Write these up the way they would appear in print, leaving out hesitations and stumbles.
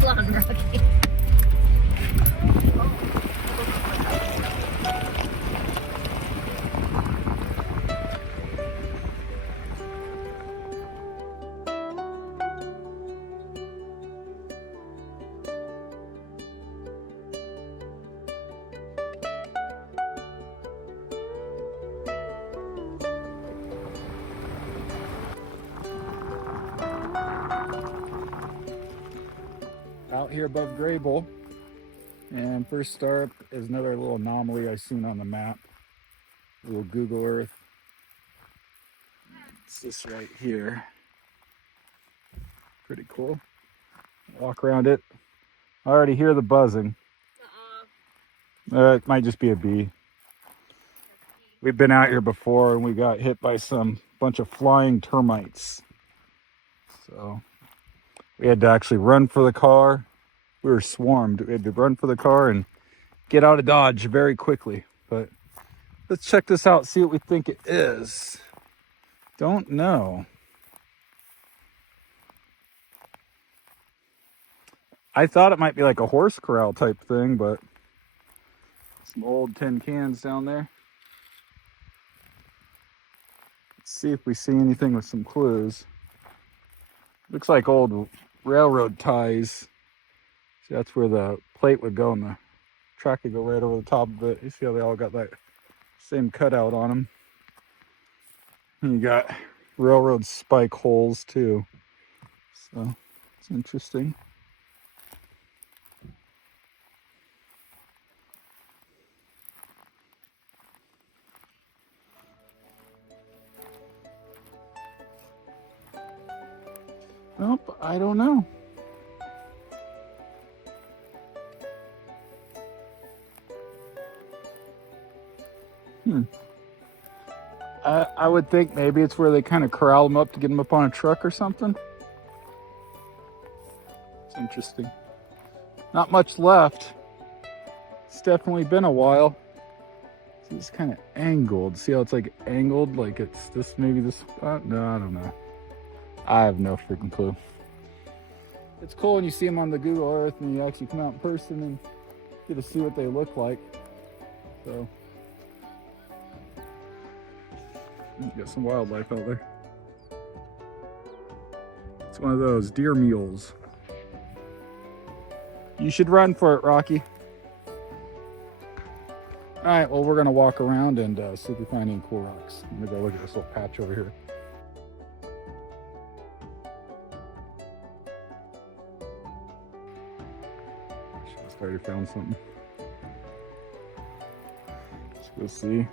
Hold on, Rocky. Out here above Grable, and first start is another little anomaly I've seen on the map. A little Google Earth. It's this right here. Pretty cool. Walk around it. I already hear the buzzing. It might just be a bee. We've been out here before and we got hit by some bunch of flying termites. So we had to actually run for the car. We were swarmed. We had to run for the car and get out of Dodge very quickly. But let's check this out, see what we think it is. Don't know. I thought it might be like a horse corral type thing, but some old tin cans down there. Let's see if we see anything with some clues. Looks like old railroad ties. See, that's where the plate would go and the track would go right over the top of it. You see how they all got that same cutout on them. And you got railroad spike holes too. So it's interesting. Nope, I don't know. I would think maybe it's where they kind of corral them up to get them up on a truck or something. It's interesting. Not much left. It's definitely been a while. So it's kind of angled. See how it's like angled? Like it's this, maybe this spot? No, I don't know. I have no freaking clue. It's cool when you see them on the Google Earth and you actually come out in person and get to see what they look like. So you got some wildlife out there. It's one of those deer mules. You should run for it, Rocky. All right, well, we're gonna walk around and see if we find any cool rocks. I'm gonna go look at this little patch over here. Just already found something. Let's go see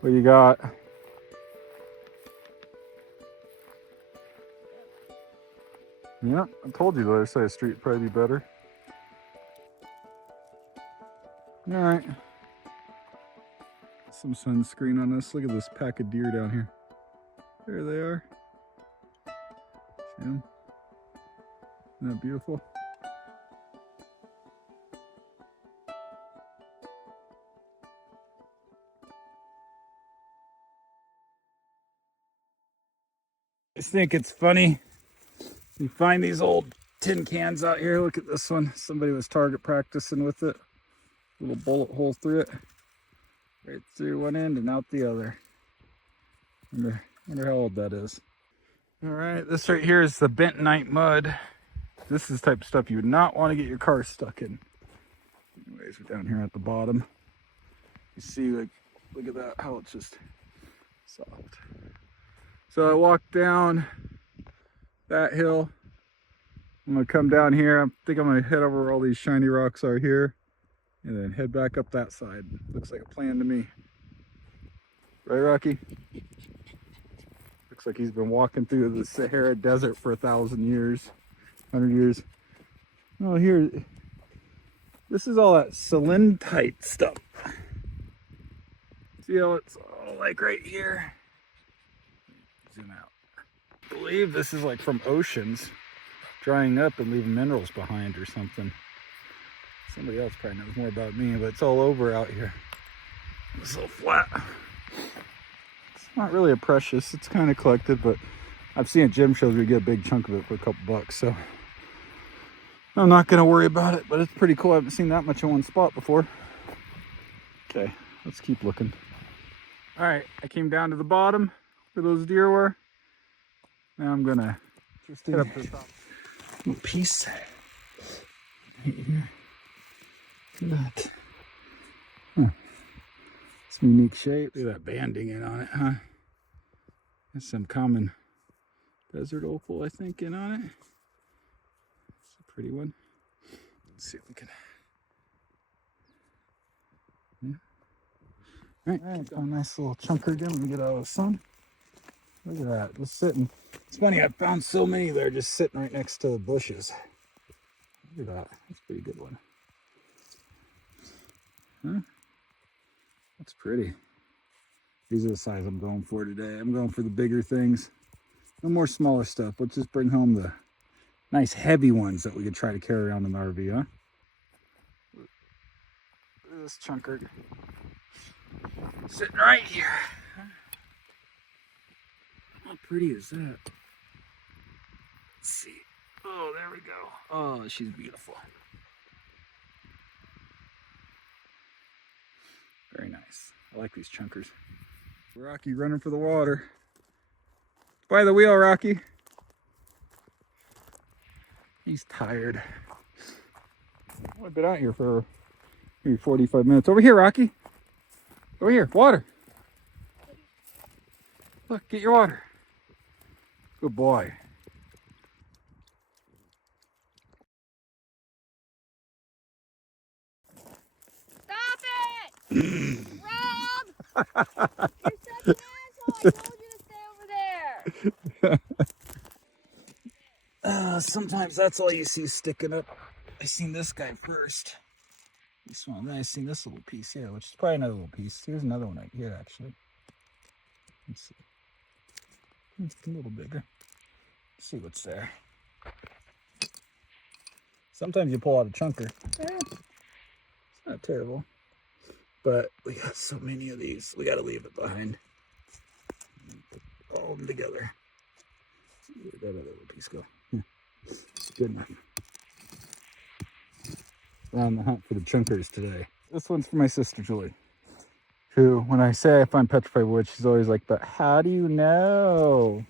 what you got. Yeah, I told you the other side of the street would probably be better. All right. Some sunscreen on this. Look at this pack of deer down here. There they are. See them? Isn't that beautiful? I just think it's funny. You find these old tin cans out here. Look at this one. Somebody was target practicing with it. Little bullet hole through it. Right through one end and out the other. Wonder how old that is. All right, this right here is the bentonite mud. This is the type of stuff you would not want to get your car stuck in. Anyways, we're down here at the bottom. You see, like, look at that, how it's just soft. So I walked down that hill. I'm gonna come down here. I think I'm gonna head over where all these shiny rocks are here and then head back up that side. Looks like a plan to me. Right, Rocky? Looks like he's been walking through the Sahara Desert for 1,000 years, 100 years. Oh, here, this is all that selenite stuff. See how it's all like right here? Zoom out. I believe this is like from oceans drying up and leaving minerals behind or something. Somebody else probably knows more about me, but it's all over out here. It's so flat. It's not really a precious, it's kind of collected, but I've seen at gym shows where you get a big chunk of it for a couple bucks, so I'm not gonna worry about it, but it's pretty cool. I haven't seen that much in one spot before. Okay, let's keep looking. All right, I came down to the bottom where those deer were. Now I'm gonna hit up the top. Little piece right here. Look at that. Huh. Some unique shape. Look at that banding in on it, huh? That's some common desert opal, I think, in on it. It's a pretty one. Let's see if we can. Yeah. All right, got a nice little chunker again. Let me get out of the sun. Look at that, just sitting. It's funny, I found so many there just sitting right next to the bushes. Look at that, that's a pretty good one. Huh? That's pretty. These are the size I'm going for today. I'm going for the bigger things. No more smaller stuff. Let's just bring home the nice heavy ones that we could try to carry around in the RV, huh? Look at this chunker sitting right here. How pretty is that? Let's see. Oh, there we go. Oh, she's beautiful. Very nice. I like these chunkers. Rocky running for the water. By the wheel, Rocky. He's tired. I've been out here for maybe 45 minutes. Over here, Rocky. Over here, water. Look, get your water. Good boy. Stop it! Rob! You're such an asshole! I told you to stay over there! Sometimes that's all you see sticking up. I seen this guy first. This one, then I seen this little piece here, which is probably another little piece. Here's another one right here, actually. Let's see. It's a little bigger. Let's see what's there. Sometimes you pull out a chunker. It's not terrible. But we got so many of these, we gotta leave it behind. Put all of them together. Where'd that other little piece go? Good enough. We're on the hunt for the chunkers today. This one's for my sister Julie, who, when I say I find petrified wood, she's always like, but how do you know?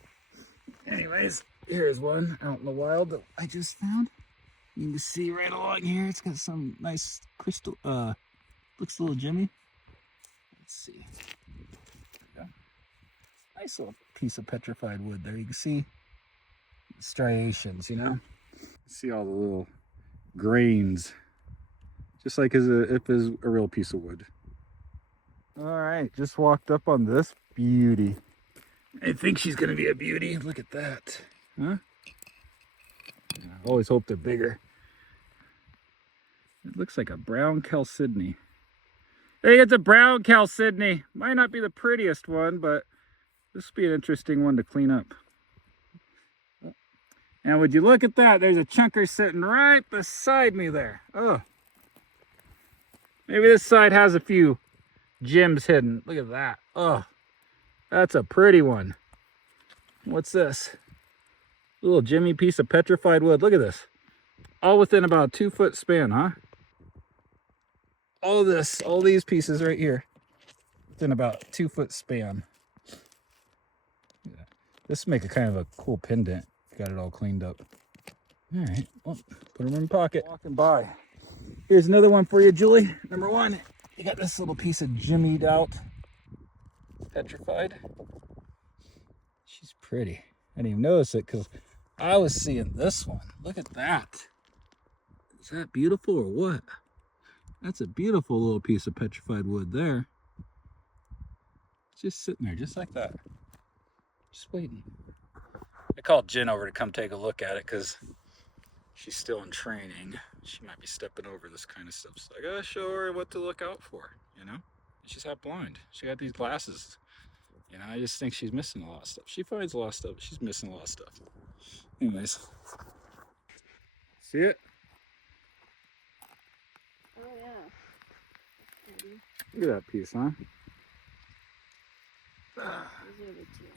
Anyways, here's one out in the wild that I just found. You can see right along here, it's got some nice crystal, looks a little Jimmy. Let's see. There we go. Nice little piece of petrified wood there. You can see the striations, you know? See all the little grains, just like if it's a real piece of wood. All right, just walked up on this beauty. I think she's gonna be a beauty. Look at that, huh? I always hope they're bigger. It looks like a brown chalcedony. Hey, it's a brown chalcedony. Might not be the prettiest one, but this will be an interesting one to clean up. And would you look at that? There's a chunker sitting right beside me there. Oh, maybe this side has a few gems hidden. Look at that. Oh, that's a pretty one. What's this? A little Jimmy piece of petrified wood. Look at this. All within about a 2-foot span, huh? All this, all these pieces right here, within about a 2-foot span. Yeah. This will make a kind of a cool pendant. Got it all cleaned up. All right, well, put them in the pocket. Walking by. Here's another one for you, Julie. Number one, you got this little piece of jimmied out petrified. She's pretty. I didn't even notice it because I was seeing this one. Look at that. Is that beautiful or what? That's a beautiful little piece of petrified wood there. Just sitting there, just like that. Just waiting. I called Jen over to come take a look at it because she's still in training. She might be stepping over this kind of stuff. So I gotta show her what to look out for, you know? She's half blind. She got these glasses. You know, I just think she's missing a lot of stuff. She finds a lot of stuff, but she's missing a lot of stuff. Anyways. See it? Oh, yeah. Look at that piece, huh? Those are the two.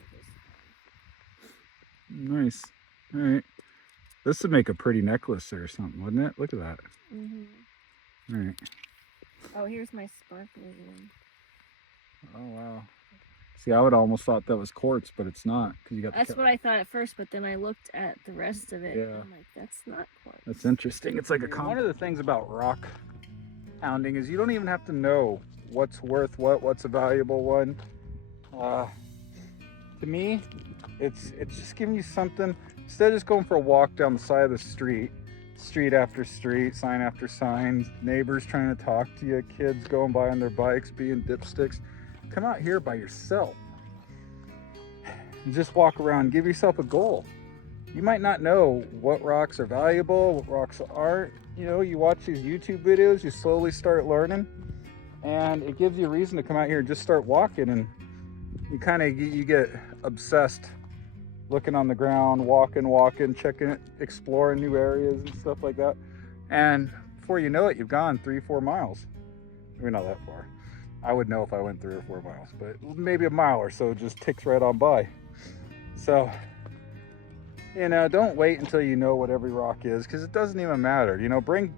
Nice. All right. This would make a pretty necklace or something, wouldn't it? Look at that. Mm-hmm. All right. Oh, here's my sparkly one. Oh, wow. See, I would almost thought that was quartz, but it's not. Cause you got That's what I thought at first, but then I looked at the rest of it. Yeah. I'm like, that's not quartz. That's interesting. It's like a One of the things about rock hounding is you don't even have to know what's worth what's a valuable one. To me, it's just giving you something. Instead of just going for a walk down the side of the street, street after street, sign after sign, neighbors trying to talk to you, kids going by on their bikes being dipsticks, come out here by yourself and just walk around. Give yourself a goal. You might not know what rocks are valuable, what rocks aren't. You know, you watch these YouTube videos, you slowly start learning, and it gives you a reason to come out here and just start walking. And you get obsessed looking on the ground, walking, checking it, exploring new areas and stuff like that. And before you know it, you've gone 3-4 miles. Maybe not that far. I would know if I went 3 or 4 miles, but maybe a mile or so just ticks right on by. So, you know, don't wait until you know what every rock is, because it doesn't even matter. You know, bring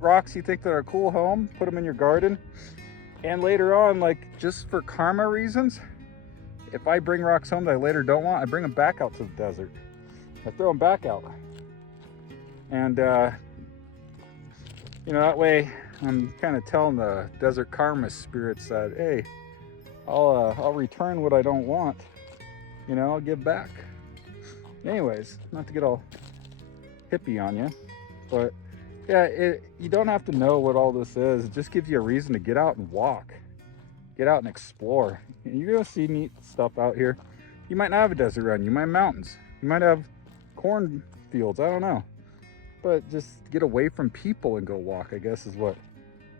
rocks you think that are cool home, put them in your garden, and later on, like, just for karma reasons, if I bring rocks home that I later don't want, I bring them back out to the desert. I throw them back out. And, you know, that way I'm kind of telling the desert karma spirits that, hey, I'll return what I don't want. You know, I'll give back. Anyways, not to get all hippie on you, but yeah, you don't have to know what all this is. It just gives you a reason to get out and walk. Get out and explore. And you're gonna see neat stuff out here. You might not have a desert run, you might have mountains, you might have corn fields, I don't know. But just get away from people and go walk, I guess, is what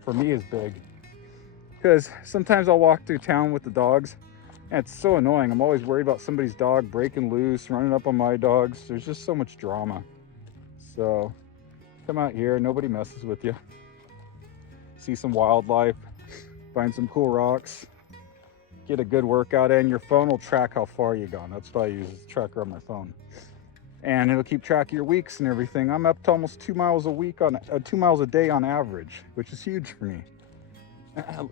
for me is big. Because sometimes I'll walk through town with the dogs, and it's so annoying. I'm always worried about somebody's dog breaking loose, running up on my dogs. There's just so much drama. So come out here, nobody messes with you. See some wildlife, find some cool rocks, get a good workout in. Your phone will track how far you've gone. That's what I use, is a tracker on my phone. And it'll keep track of your weeks and everything. I'm up to almost 2 miles a week 2 miles a day on average, which is huge for me.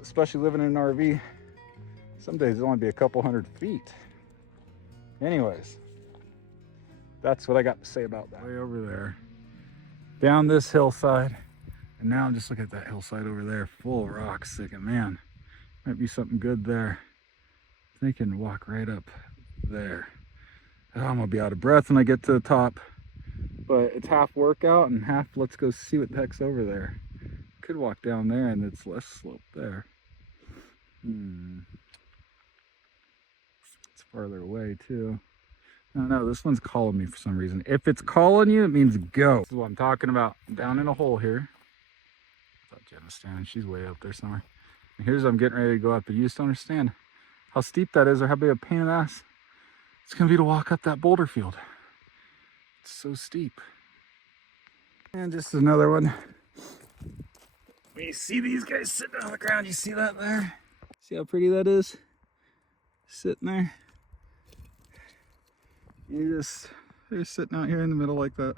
Especially living in an RV. Some days it'll only be a couple 100 feet. Anyways, that's what I got to say about that. Way over there, down this hillside, and now I'm just looking at that hillside over there, full of rocks. Thinking, man, might be something good there. Thinking walk right up there. Oh, I'm gonna be out of breath when I get to the top, but it's half workout and half let's go see what the heck's over there. Could walk down there and it's less slope there. It's farther away too. I don't know, this one's calling me for some reason. If it's calling you, it means go. This is what I'm talking about. I'm down in a hole here. I thought Jenna's standing, she's way up there somewhere. And here's I'm getting ready to go up, but you just don't understand how steep that is or how big a pain in the ass it's gonna be to walk up that boulder field. It's so steep. And just another one. When you see these guys sitting on the ground, you see that there? See how pretty that is? Sitting there. They're sitting out here in the middle like that.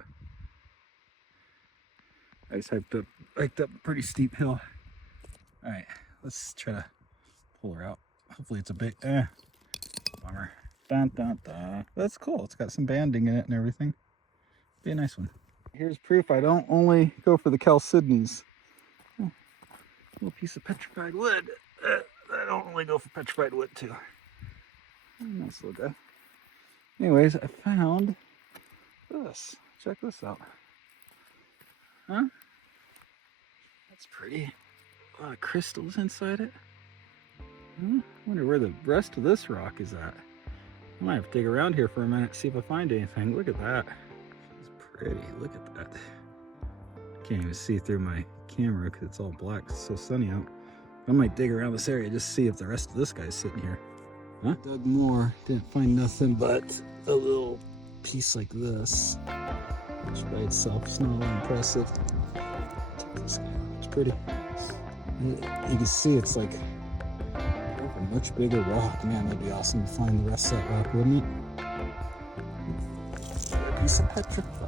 I just hiked up a pretty steep hill. All right, let's try to pull her out. Hopefully it's a big, bummer. Dun, dun, dun. That's cool, it's got some banding in it and everything. Be a nice one. Here's proof I don't only go for the chalcedonies. Little piece of petrified wood. I don't only go for petrified wood too. Nice little guy. Anyways, I found this. Check this out. Huh? That's pretty. A lot of crystals inside it. I wonder where the rest of this rock is at. I might have to dig around here for a minute, see if I find anything. Look at that. It's pretty. Look at that. Can't even see through my camera because it's all black. It's so sunny out. I might dig around this area just to see if the rest of this guy's sitting here. Huh? Dug more. Didn't find nothing but a little piece like this, which by itself is not all impressive. Check this guy out. It's pretty. You can see it's like a much bigger rock. Man, that'd be awesome to find the rest of that rock, wouldn't it? A piece of petrified